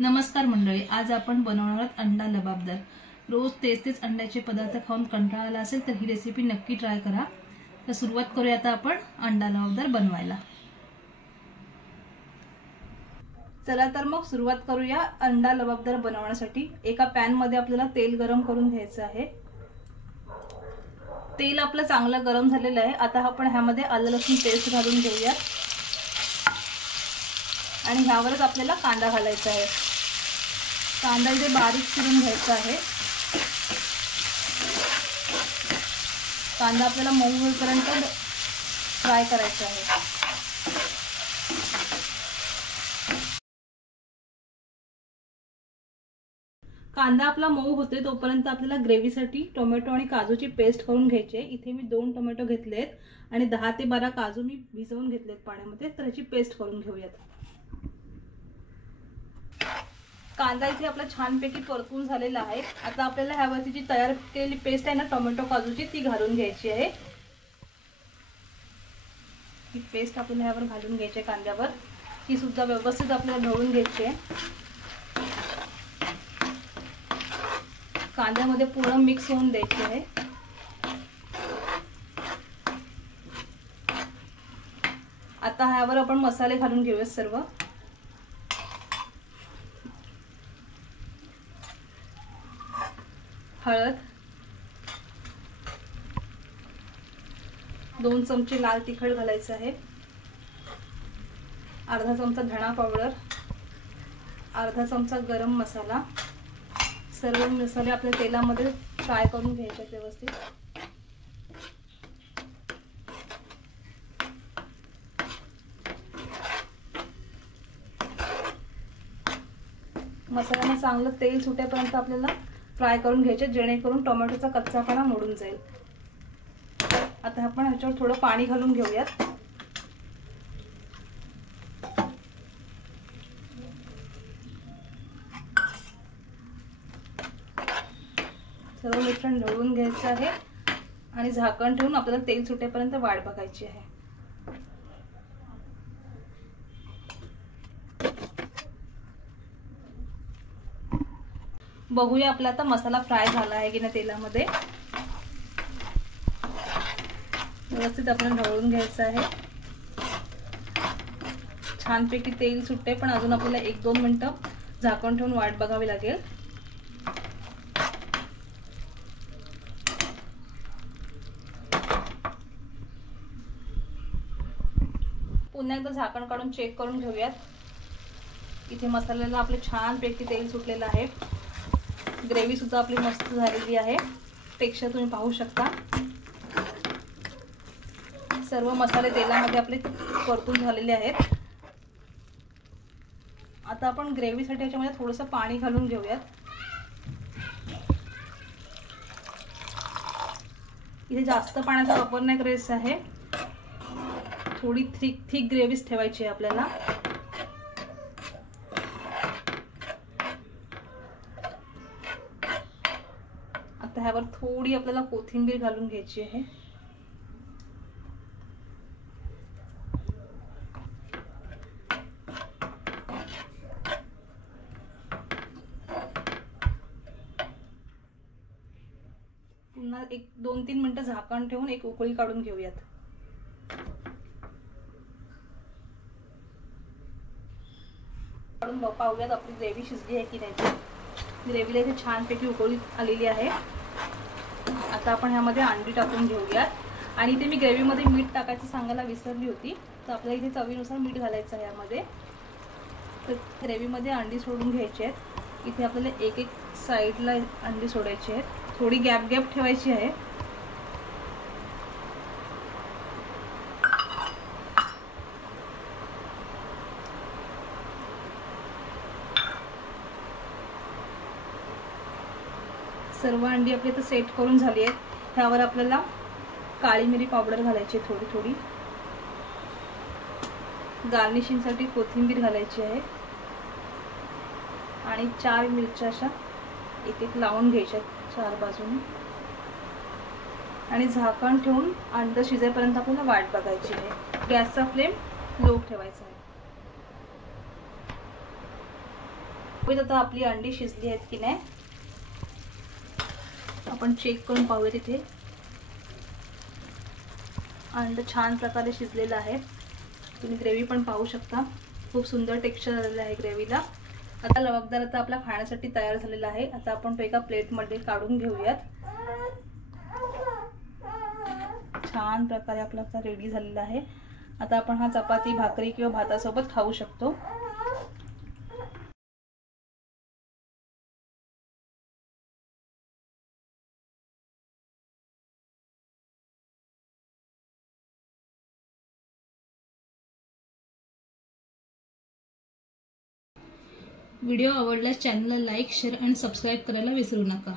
नमस्कार मंडळी, आज आपण बनवणार आहोत अंडा लबाबदार। रोज तेच अंड्याचे पदार्थ खाऊन कंटाळा आला असेल तर ही रेसिपी नक्की ट्राय करा। तर सुरुवात करूया आता आपण अंडा लबाबदार बनवायला। चला तर मग सुरुवात करूया अंडा लबाबदार बनवण्यासाठी। एका पॅन मध्ये आपल्याला तेल गरम करून घ्यायचं आहे। तेल आपलं चांगलं गरम झालेलं आहे। आता आपण ह्यामध्ये आलं लसूण पेस्ट घालून घेऊया आणि ह्यावरच आपल्याला कांदा घालायचा आहे। कांदा इथे बारीक चिरून घ्यायचा आहे। कांदा आपल्याला मऊ होईपर्यंत फ्राय करायचा आहे। कांदा आपला मऊ होते तोपर्यंत आपल्याला ग्रेव्हीसाठी टोमॅटो आणि काजूची पेस्ट करून घ्यायची आहे। इथे मी 2 टोमॅटो घेतलेत आणि 10 ते 12 काजू मी भिजवून घेतलेत पाण्यामध्ये। तर याची पेस्ट करून घेऊयात। कांदा इथे आपला छानपैकी परतून झालेला आहे। आता आपल्याला ह्यावरती जी तयार केलेली पेस्ट आहे ना टोमॅटो काजूची, ती घालून घ्यायची आहे। ही पेस्ट आपण ह्यावर घालून घ्यायची आहे कांद्यावर। ही सुद्धा व्यवस्थित आपल्याला ढवळून घ्यायची आहे। कांद्यामध्ये पूर्ण मिक्स होऊन द्यायची आहे। आता ह्यावर आपण मसाले घालून घेऊया सर्व। हळद, 2 चमचे लाल तिखट घालायचं आहे, अर्धा चमचा धणा पावडर, अर्धा चमचा गरम मसाला। सर्व मसाले आपल्या तेलामध्ये फ्राय करून घ्यायचे व्यवस्थित। मसाल्याने चांगलं तेल सुटेपर्यंत आपल्याला फ्राय करून घ्यायचे, जेणेकरून टोमॅटोचा कच्चापणा मोडून जाईल। आता आपण ह्याच्यावर थोडं पाणी घालून घेऊयात। सर्व मिश्रण ढवळून घ्यायचं आहे आणि झाकण ठेवून आपल्याला तेल सुटेपर्यंत वाट बघायची आहे। बघूया आपला आता मसाला फ्राय झाला आहे की नाही तेलामध्ये। व्यवस्थित आपण ढवळून घ्यायचं आहे। छानपैकी तेल सुटते, पण अजून आपल्याला 1-2 मिनिटं झाकण ठेवून वाट बघावी लागेल। पुन्हा एकदा झाकण काढून चेक करून घेऊयात। इथे मसाल्याला आपले छानपैकी तेल सुटलेलं आहे। ग्रेव्ही सुद्धा आपली मस्त झालेली आहे, टेक्स्चर तुम्ही पाहू शकता। सर्व मसाले तेलामध्ये आपले परतून झालेले आहेत। आता आपण ग्रेव्हीसाठी याच्यामध्ये थोडंसं पाणी घालून घेऊयात। इथे जास्त पाण्याचा वापर नाही करायचा आहे, थोडी थिक ग्रेव्हीच ठेवायची आहे आपल्याला। आता ह्यावर थोडी आपल्याला कोथिंबीर घालून घ्यायची आहे। पुन्हा 1-2-3 मिनिटं झाकण ठेवून एक उकळी काढून घेऊयात। काढून पाहूयात आपली ग्रेव्ही शिजली आहे की नाही। ग्रेव्हीला इथे छानपैकी उकळी आलेली आहे। आता आपण ह्यामध्ये अंडी टाकून घेऊयात। आणि इथे मी ग्रेव्हीमध्ये मीठ टाकायचं सांगायला विसरली होती, तर आपल्याला इथे चवीनुसार मीठ घालायचं आहे यामध्ये। तर ग्रेव्हीमध्ये अंडी सोडून घ्यायची आहेत। इथे आपल्याला एक साईडला अंडी सोडायची आहेत, थोडी गॅप ठेवायची आहे। सर्व अंडी आपली इथे सेट करून झाली आहेत। ह्यावर आपल्याला काळी मिरी पावडर घालायची आहे, थोडी गार्निशिंगसाठी कोथिंबीर घालायची आहे आणि 4 मिरच्या अशा एक लावून घ्यायच्या 4 बाजूने आणि झाकण ठेवून अंड शिजेपर्यंत आपल्याला वाट बघायची आहे। गॅसचा फ्लेम लो ठेवायचा आहे। आता आपली अंडी शिजली आहेत की नाही आपण चेक करून पाहूया तिथे. अंड छान प्रकारे शिजलेलं आहे. तुम्ही ग्रेव्ही पण पाहू शकता. खूप सुंदर टेक्स्चर आलेलं आहे ग्रेव्हीला. आता लवंगदार आता आपला खाण्यासाठी तयार झालेला आहे. आता आपण तो एका प्लेटमध्ये काढून घेऊयात. छान प्रकारे आपला आता रेडी झालेला आहे. आता आपण हा चपाती भाकरी किंवा भातासोबत खाऊ शकतो. व्हिडिओ आवडल्यास चॅनलला लाईक, शेअर आणि सबस्क्राईब करायला विसरू नका.